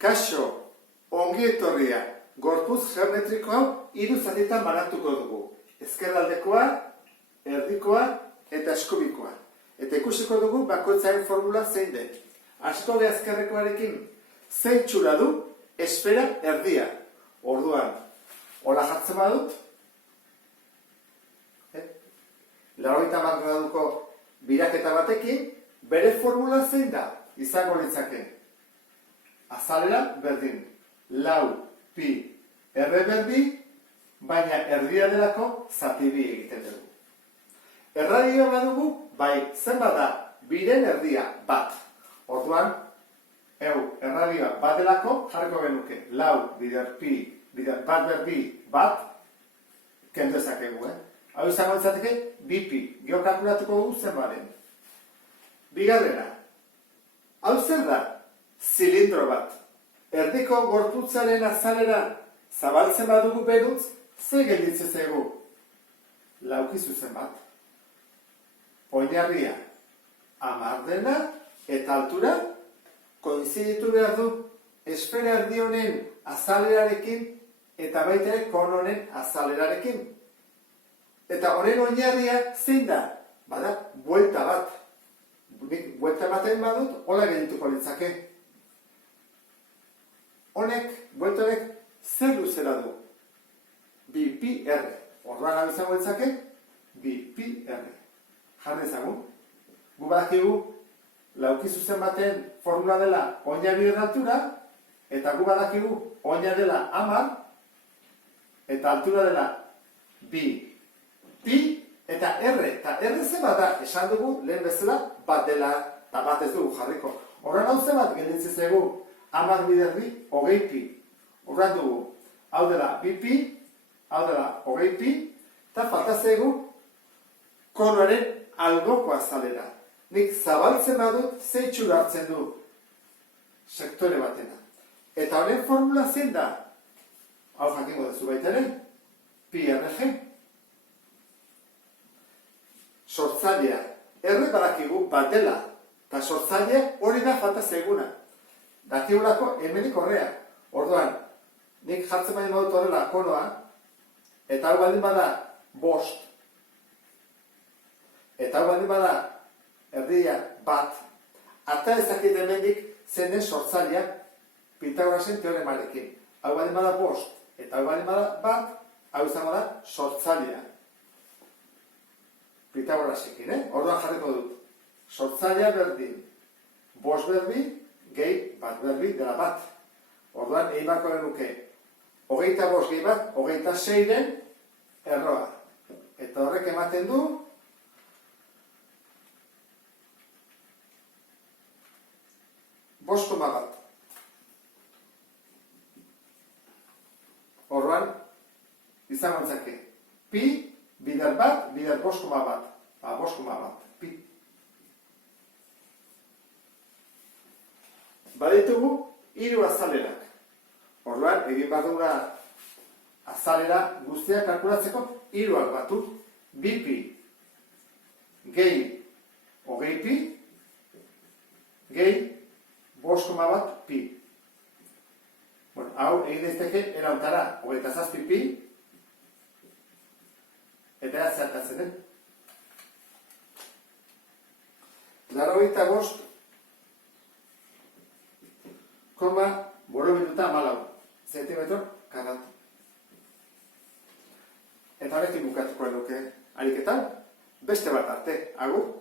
Kaixo, ongi etorria, gorputz geometriko hau 3 zatitan banatuko dugu. Ezkerraldekoa, erdikoa eta eskubikoa. Eta ikusiko dugu bakoitzaren formula zein den. Hasiko gara ezkerrekoarekin, zein txura du esfera erdia. Orduan, hola jartzen badut, 80 graduko biraketa batekin, bere formula zein da, izango litzake. Azalera berdin, lau, pi, erre berdi, baina erdia delako zati bi egiten dugu. Erradioa badugu, bai, zenbat da, biren erdia bat. Orduan, erradioa bat delako, jarriko genuke, lau, bider pi, bider bat berdi, bat, kendu ezakegu, Hau izango litzateke, bi pi, geokalkulatuko dugu zenbaren. Bigarrena, hau zer da? Zilindro bat. Erdiko gorputzaren azalera zabaltzen badugu berutz, ze gelditzen zaigu? Lauki zuzen bat. Oinarria 10 dena eta altura koinziditu behar du esfera erdi honen azalerarekin eta baita ere kon honen azalerarekin. Eta honen oinarria zein da? Bada, buelta bat. Buelta baten badut, hola geldituko litzake. Honek, buelta honek, zer luzera du? Bi pi erre. Orduan hau izango litzake, bi pi erre. Jarri ezagun. Gu badakigu, lauki zuzen baten formula dela oinarri altura, eta gu badakigu oinarri dela 10, eta altura dela bi pi eta erre. Eta erre ze bat da, esan dugu lehen bezala bat dela, eta bat ez dugu jarriko. Horren hau ze bat gelditzen zaigu, 10 bider bi, 20 pi. Horren dugu, hau dela bi pi, hau dela 20 pi, eta falta zaigu konoaren alboko azalera. Nik zabaltzen badut, ze itxura hartzen du sektore batena. Eta horren formula zein da? Hau jakingo duzu baita ere, pi RG. Sortzailea, erre badakigu bat dela, eta sortzailea hori da falta zaiguna. Dakigulako hemenik horrea. Orduan, nik jartzen baina badut horrela konoa, eta hau baldin bada 5. Eta hau baldin bada erdia bat. Ata ezakit hemenik zen den sortzailea Pitagorasen teoremarekin. Hau baldin bada 5, eta hau baldin bada bat, hau izango da sortzailea. Pitagorasekin, Orduan jarriko dut. Sortzailea berdin, 5 berdi, gehi bat berdi dela bat. Orduan, egin bako genuke, 25 gehi bat, 26-ren erroa. Eta horrek ematen du, bost koma bat. Orduan, izango entzake, pi, bider bat, bider 5,1. 5,1, pi. Baditugu, 3 azalerak. Orduan, egin badura azalera guztiak kalkulatzeko, 3 batu, 2 pi, gehi 20 pi, gehi 5,1 pi. Bueno, hau egin daiteke erautara, 27 pi, eta zertatzen den. 85 koma borobilduta 14 zentimetro karratu. Eta horrekin bukatuko duke ariketa, beste bat arte, agur.